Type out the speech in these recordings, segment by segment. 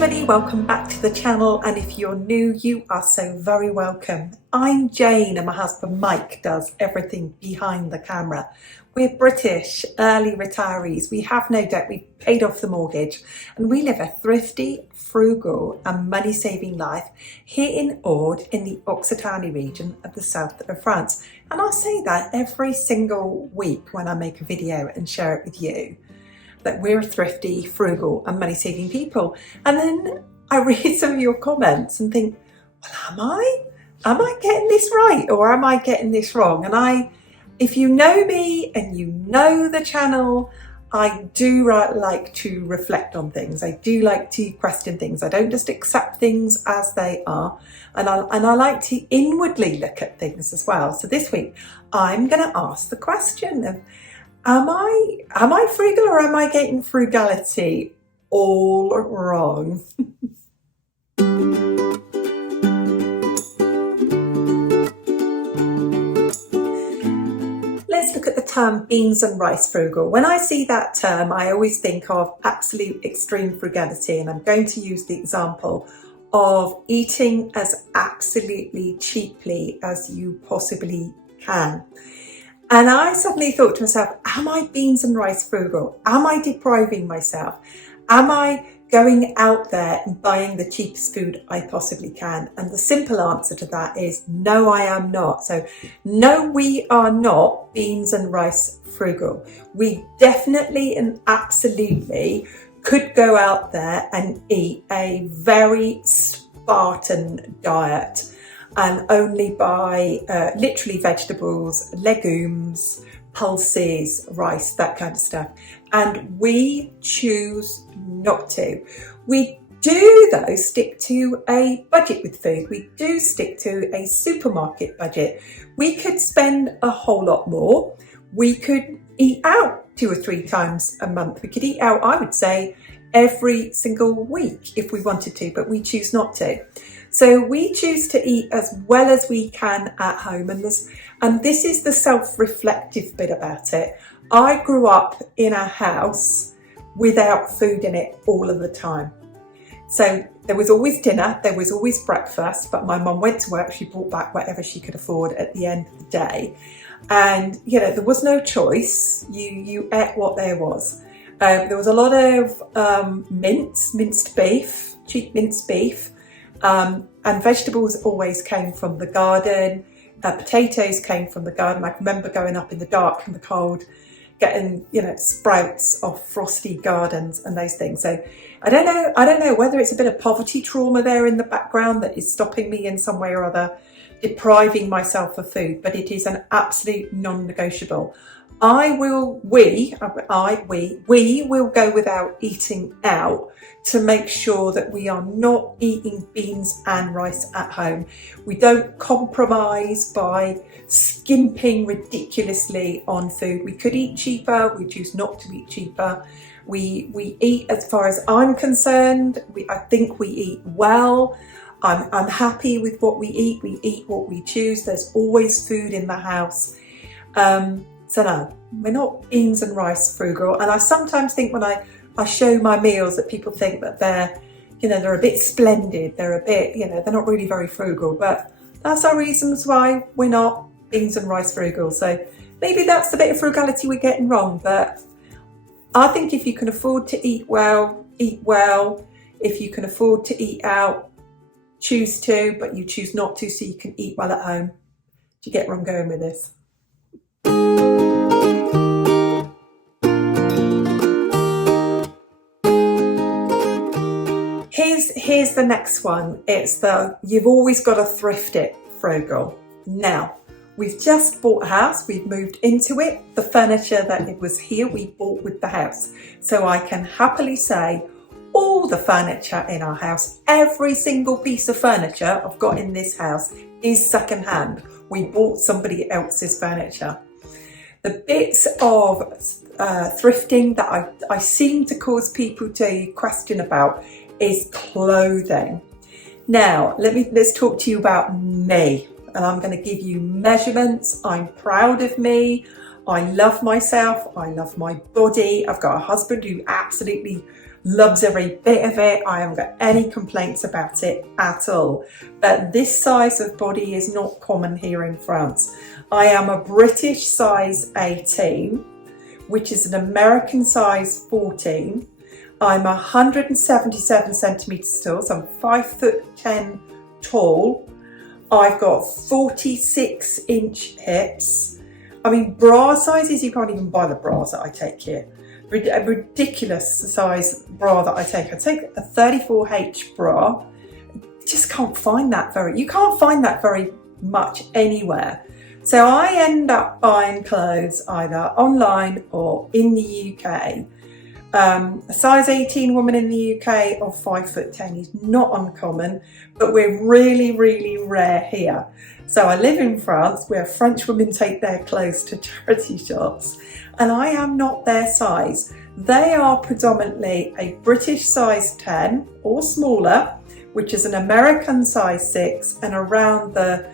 everybody, welcome back to the channel, and if you're new, you are so very welcome. I'm Jane and my husband Mike does everything behind the camera. We're British early retirees. We have no debt, we've paid off the mortgage, and we live a thrifty, frugal and money-saving life here in Aude in the Occitanie region of the south of France. And I say that every single week when I make a video and share it with you, that we're thrifty, frugal and money-saving people. And then I read some of your comments and think, well, am I getting this right or am I getting this wrong? And if you know me and you know the channel, I do like to reflect on things. I do like to question things. I don't just accept things as they are. And I like to inwardly look at things as well. So this week, I'm going to ask the question of, Am I frugal or am I getting frugality all wrong? Let's look at the term beans and rice frugal. When I see that term, I always think of absolute extreme frugality, and I'm going to use the example of eating as absolutely cheaply as you possibly can. And I suddenly thought to myself, am I beans and rice frugal? Am I depriving myself? Am I going out there and buying the cheapest food I possibly can? And the simple answer to that is no, I am not. So no, we are not beans and rice frugal. We definitely and absolutely could go out there and eat a very Spartan diet and only buy literally vegetables, legumes, pulses, rice, that kind of stuff. And we choose not to. We do, though, stick to a budget with food. We do stick to a supermarket budget. We could spend a whole lot more. We could eat out 2 or 3 times a month. We could eat out, I would say, every single week if we wanted to, but we choose not to. So we choose to eat as well as we can at home, and this is the self-reflective bit about it. I grew up in a house without food in it all of the time. So there was always dinner, there was always breakfast, but my mum went to work, she brought back whatever she could afford at the end of the day. And, you know, there was no choice, you ate what there was. There was a lot of minced beef, cheap minced beef. And vegetables always came from the garden. Potatoes came from the garden. I remember going up in the dark and the cold, getting, you know, sprouts off frosty gardens and those things. So I don't know whether it's a bit of poverty trauma there in the background that is stopping me in some way or other, depriving myself of food, but it is an absolute non-negotiable. We will go without eating out to make sure that we are not eating beans and rice at home. We don't compromise by skimping ridiculously on food. We could eat cheaper, we choose not to eat cheaper. We eat, as far as I'm concerned, I think we eat well. I'm happy with what we eat what we choose. There's always food in the house. So no, we're not beans and rice frugal. And I sometimes think when I show my meals that people think that they're a bit splendid. They're a bit, they're not really very frugal, but that's our reasons why we're not beans and rice frugal. So maybe that's the bit of frugality we're getting wrong. But I think if you can afford to eat well, eat well. If you can afford to eat out, choose to, but you choose not to so you can eat well at home. Do you get where I'm going with this? Here's the next one. It's you've always got to thrift it frugal. Now, we've just bought a house, we've moved into it. The furniture that it was here, we bought with the house. So I can happily say all the furniture in our house, every single piece of furniture I've got in this house is secondhand. We bought somebody else's furniture. The bits of thrifting that I seem to cause people to question about is clothing. Now, let's talk to you about me, and I'm going to give you measurements. I'm proud of me. I love myself. I love my body. I've got a husband who absolutely loves every bit of it. I haven't got any complaints about it at all. But this size of body is not common here in France. I am a British size 18, which is an American size 14. I'm 177 centimetres tall, so I'm 5'10" tall. I've got 46-inch hips. I mean, bra sizes, you can't even buy the bras that I take here. A ridiculous size bra that I take. I take a 34H bra. Just can't find that you can't find that very much anywhere. So I end up buying clothes either online or in the UK. A size 18 woman in the UK or 5'10" is not uncommon, but we're really, really rare here. So I live in France where French women take their clothes to charity shops, and I am not their size. They are predominantly a British size 10 or smaller, which is an American size 6, and around the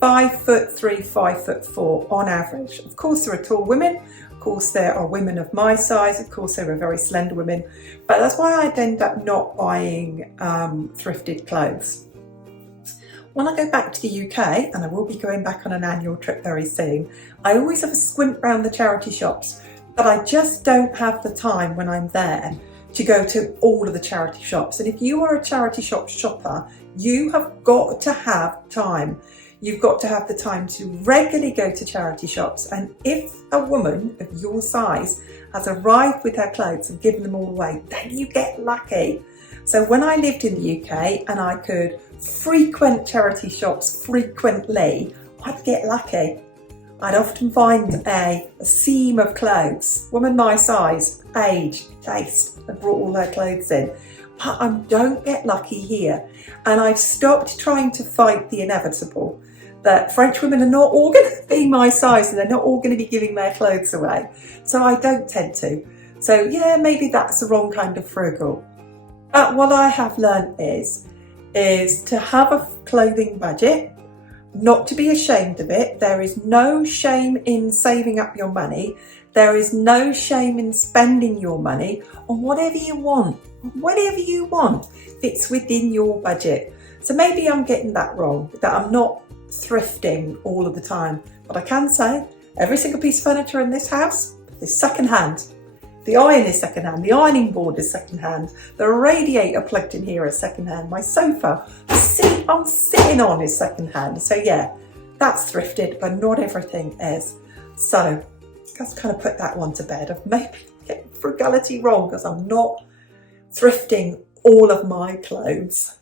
5'3", 5'4" on average. Of course, there are tall women. Of course, there are women of my size. Of course, there are very slender women. But that's why I'd end up not buying thrifted clothes. When I go back to the UK, and I will be going back on an annual trip very soon, I always have a squint around the charity shops, but I just don't have the time when I'm there to go to all of the charity shops. And if you are a charity shop shopper, you have got to have time. You've got to have the time to regularly go to charity shops. And if a woman of your size has arrived with her clothes and given them all away, then you get lucky. So when I lived in the UK and I could frequent charity shops frequently, I'd get lucky. I'd often find a seam of clothes, woman my size, age, taste, and brought all her clothes in. But I don't get lucky here. And I've stopped trying to fight the inevitable, that French women are not all going to be my size and they're not all going to be giving their clothes away. So I don't tend to. So yeah, maybe that's the wrong kind of frugal. But what I have learned is to have a clothing budget, not to be ashamed of it. There is no shame in saving up your money. There is no shame in spending your money on whatever you want. Whatever you want fits within your budget. So maybe I'm getting that wrong, that I'm not thrifting all of the time. But I can say every single piece of furniture in this house is second hand. The iron is second hand, the ironing board is second hand, the radiator plugged in here is second hand, my sofa, the seat I'm sitting on is second hand. So yeah, that's thrifted, but not everything is. So let's kind of put that one to bed. I've maybe getting frugality wrong because I'm not thrifting all of my clothes.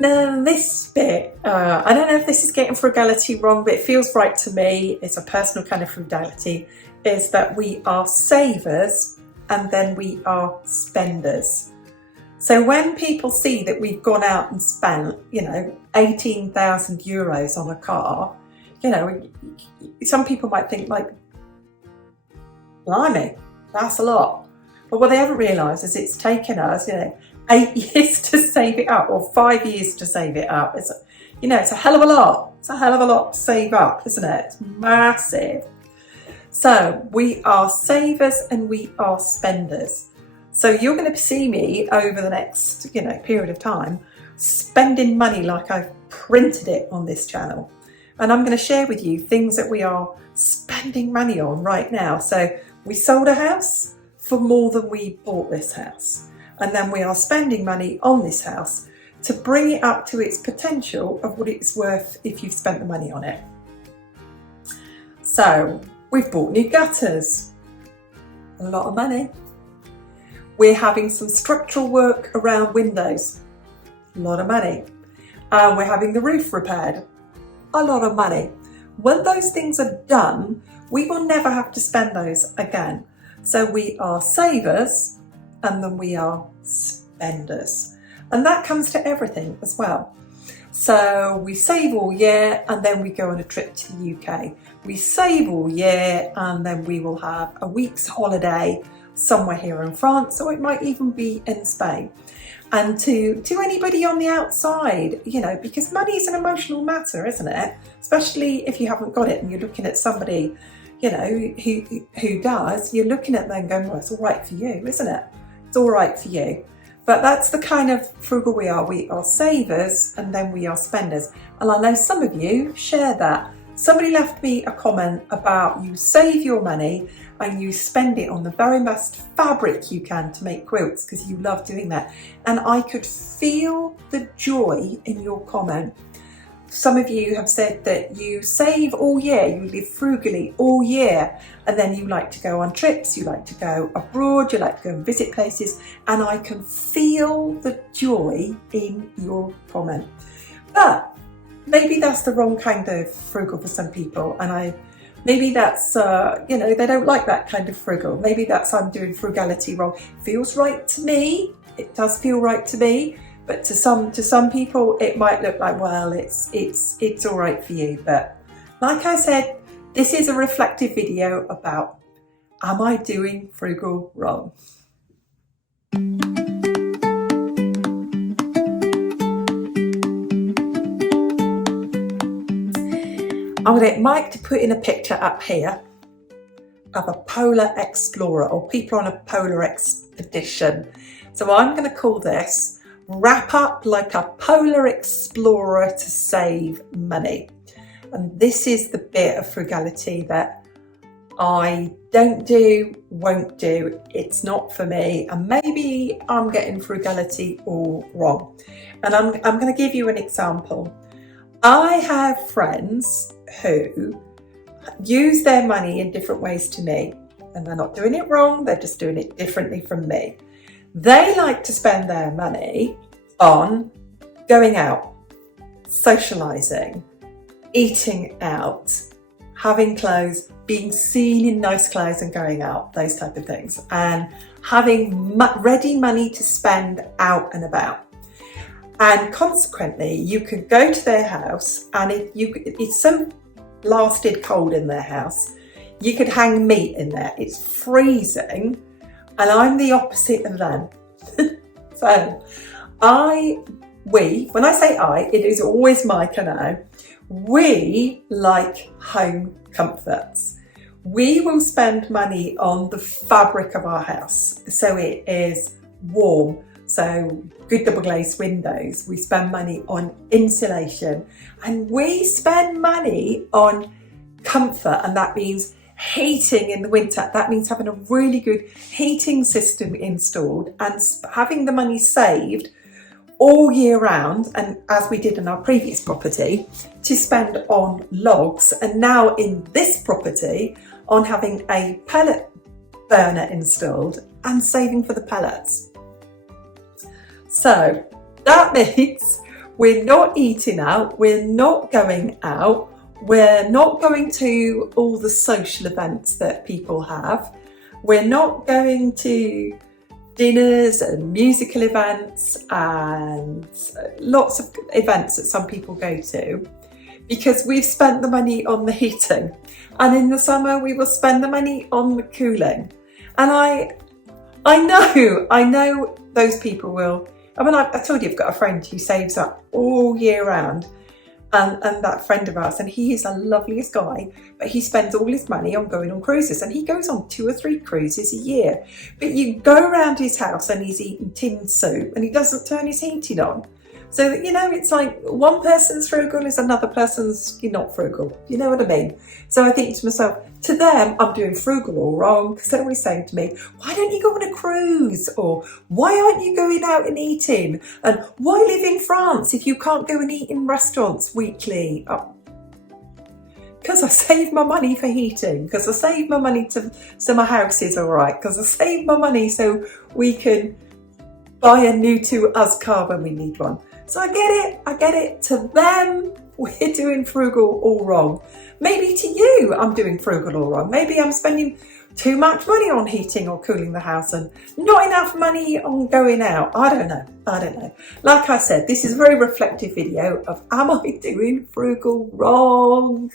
Now this bit, I don't know if this is getting frugality wrong, but it feels right to me. It's a personal kind of frugality, is that we are savers and then we are spenders. So when people see that we've gone out and spent, 18,000 euros on a car, some people might think like, blimey, that's a lot. But what they haven't realised is it's taken us, 8 years to save it up, or 5 years to save it up. It's a hell of a lot. It's a hell of a lot to save up, isn't it? It's massive. So we are savers and we are spenders. So you're going to see me over the next, period of time spending money like I've printed it on this channel. And I'm going to share with you things that we are spending money on right now. So we sold a house for more than we bought this house. And then we are spending money on this house to bring it up to its potential of what it's worth if you've spent the money on it. So we've bought new gutters, a lot of money. We're having some structural work around windows, a lot of money. We're having the roof repaired, a lot of money. When those things are done, we will never have to spend those again. So we are savers and then we are spenders. And that comes to everything as well. So we save all year and then we go on a trip to the UK. We save all year and then we will have a week's holiday somewhere here in France, or it might even be in Spain. and to anybody on the outside, because money is an emotional matter, isn't it? Especially if you haven't got it and you're looking at somebody, who does, you're looking at them going, well, it's all right for you, isn't it? It's all right for you. But that's the kind of frugal we are. We are savers and then we are spenders. And I know some of you share that. Somebody left me a comment about you save your money and you spend it on the very best fabric you can to make quilts because you love doing that. And I could feel the joy in your comment. Some of you have said that you save all year, you live frugally all year, and then you like to go on trips, you like to go abroad, you like to go and visit places, and I can feel the joy in your comment. But maybe that's the wrong kind of frugal for some people, and maybe that's, they don't like that kind of frugal. Maybe that's I'm doing frugality wrong. Feels right to me. It does feel right to me. But to some people, it might look like, well, it's all right for you. But like I said, this is a reflective video about, am I doing frugal wrong? I'm going to get Mike to put in a picture up here of a polar explorer or people on a polar expedition. So I'm going to call this Wrap Up Like a Polar Explorer to Save Money. And this is the bit of frugality that I don't do, won't do, it's not for me, and maybe I'm getting frugality all wrong. And I'm going to give you an example. I have friends who use their money in different ways to me, and they're not doing it wrong, they're just doing it differently from me. They like to spend their money on going out, socialising, eating out, having clothes, being seen in nice clothes and going out, those type of things, and having ready money to spend out and about. And consequently, you can go to their house, and it's so blasted cold in their house, you could hang meat in there. It's freezing, and I'm the opposite of them. So when I say it is always Mike and I, we like home comforts. We will spend money on the fabric of our house, so it is warm. So good double glazed windows. We spend money on insulation, and we spend money on comfort, and that means heating in the winter. That means having a really good heating system installed and having the money saved all year round, and as we did in our previous property, to spend on logs, and now in this property on having a pellet burner installed and saving for the pellets. So that means we're not eating out, we're not going out, we're not going to all the social events that people have, we're not going to dinners and musical events and lots of events that some people go to, because we've spent the money on the heating, and in the summer we will spend the money on the cooling. And I know those people will. I mean, I told you I've got a friend who saves up all year round, and that friend of ours, and he is the loveliest guy, but he spends all his money on going on cruises, and he goes on 2 or 3 cruises a year. But you go around his house and he's eating tin soup and he doesn't turn his heating on. So, it's like one person's frugal is another person's not frugal. You know what I mean? So I think to myself, to them, I'm doing frugal all wrong, because they're always saying to me, why don't you go on a cruise? Or why aren't you going out and eating? And why live in France if you can't go and eat in restaurants weekly? Because I save my money for heating, because I save my money so my house is all right, because I save my money so we can buy a new to us car when we need one. So I get it. To them, we're doing frugal all wrong. Maybe to you, I'm doing frugal all wrong. Maybe I'm spending too much money on heating or cooling the house and not enough money on going out. I don't know. Like I said, this is a very reflective video of, am I doing frugal wrong?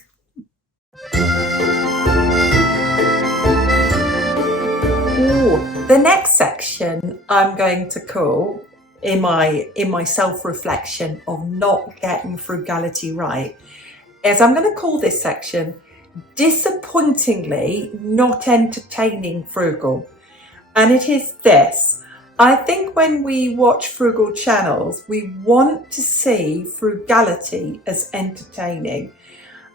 Ooh, the next section I'm going to call in my self-reflection of not getting frugality right is I'm going to call this section disappointingly not entertaining frugal. And it is this: I think when we watch frugal channels, we want to see frugality as entertaining.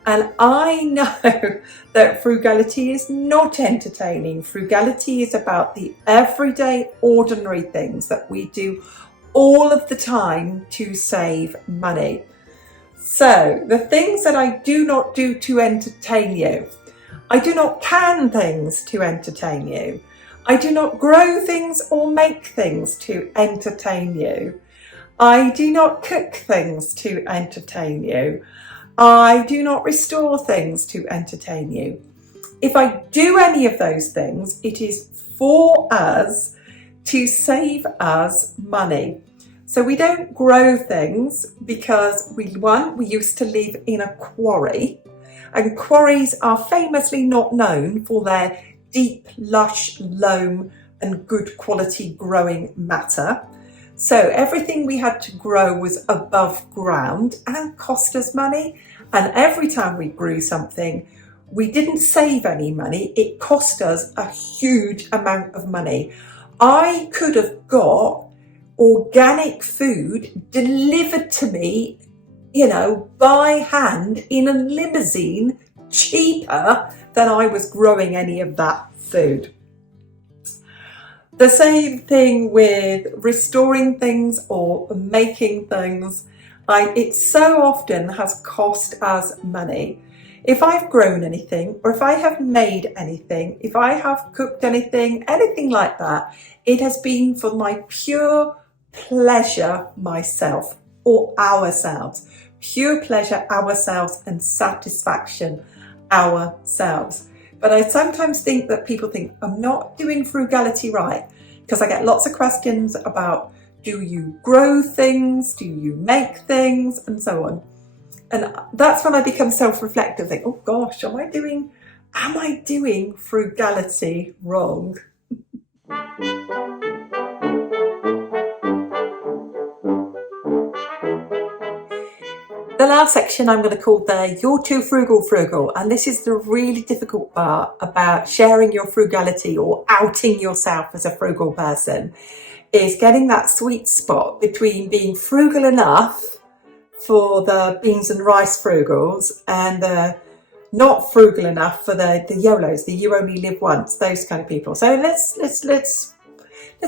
And I know that frugality is not entertaining. Frugality is about the everyday, ordinary things that we do all of the time to save money. So the things that I do not do to entertain you: I do not can things to entertain you. I do not grow things or make things to entertain you. I do not cook things to entertain you. I do not restore things to entertain you. If I do any of those things, it is for us to save us money. So we don't grow things because we used to live in a quarry, and quarries are famously not known for their deep, lush loam and good quality growing matter. So everything we had to grow was above ground and cost us money. And every time we grew something, we didn't save any money. It cost us a huge amount of money. I could have got organic food delivered to me, by hand in a limousine, cheaper than I was growing any of that food. The same thing with restoring things or making things. It so often has cost us money. If I've grown anything, or if I have made anything, if I have cooked anything like that, it has been for my pure pleasure myself, or ourselves. Pure pleasure ourselves and satisfaction ourselves. But I sometimes think that people think I'm not doing frugality right, because I get lots of questions about, do you grow things? Do you make things? And so on. And that's when I become self-reflective, think, oh gosh, am I doing frugality wrong? The last section I'm going to call the You're Too Frugal. And this is the really difficult part about sharing your frugality or outing yourself as a frugal person, is getting that sweet spot between being frugal enough for the beans and rice frugals and not frugal enough for the YOLOs, the you only live once, those kind of people. So let's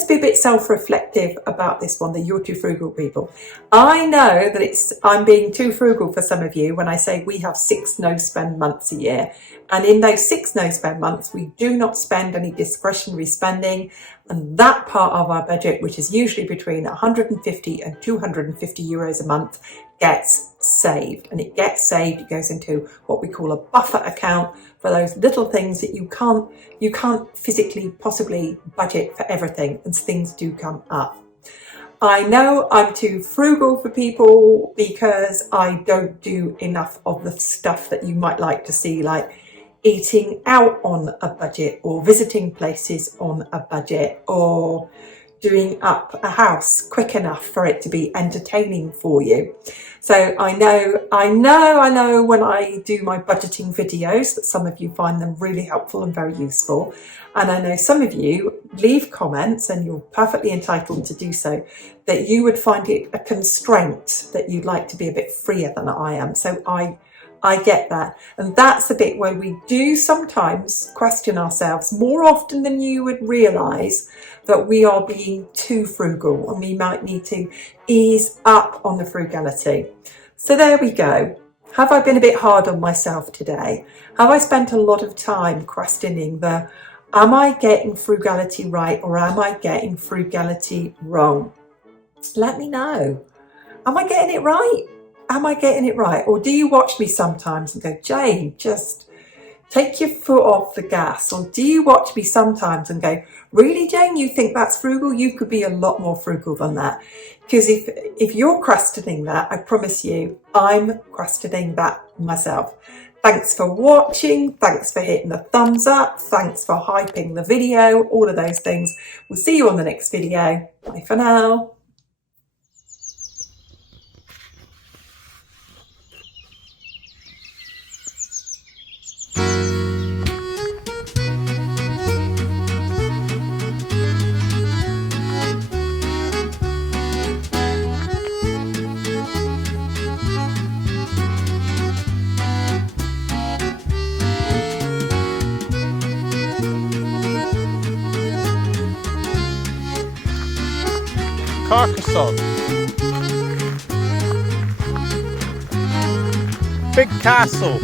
be a bit self-reflective about this one, the You're Too Frugal people. I know that I'm being too frugal for some of you when I say we have 6 no-spend months a year. And in those 6 no-spend months, we do not spend any discretionary spending. And that part of our budget, which is usually between 150 and 250 euros a month, gets saved. And it gets saved, it goes into what we call a buffer account for those little things that you can't physically possibly budget for everything, and things do come up. I know I'm too frugal for people because I don't do enough of the stuff that you might like to see, like eating out on a budget, or visiting places on a budget, or doing up a house quick enough for it to be entertaining for you. So I know when I do my budgeting videos that some of you find them really helpful and very useful. And I know some of you leave comments, and you're perfectly entitled to do so, that you would find it a constraint, that you'd like to be a bit freer than I am. So I get that. And that's the bit where we do sometimes question ourselves more often than you would realise, that we are being too frugal, and we might need to ease up on the frugality. So there we go. Have I been a bit hard on myself today? Have I spent a lot of time questioning am I getting frugality right, or am I getting frugality wrong? Let me know. Am I getting it right? Am I getting it right? Or do you watch me sometimes and go, Jane, just take your foot off the gas? Or do you watch me sometimes and go, really, Jane, you think that's frugal? You could be a lot more frugal than that. Because if you're questioning that, I promise you, I'm questioning that myself. Thanks for watching. Thanks for hitting the thumbs up. Thanks for hyping the video. All of those things. We'll see you on the next video. Bye for now. on. Big castle.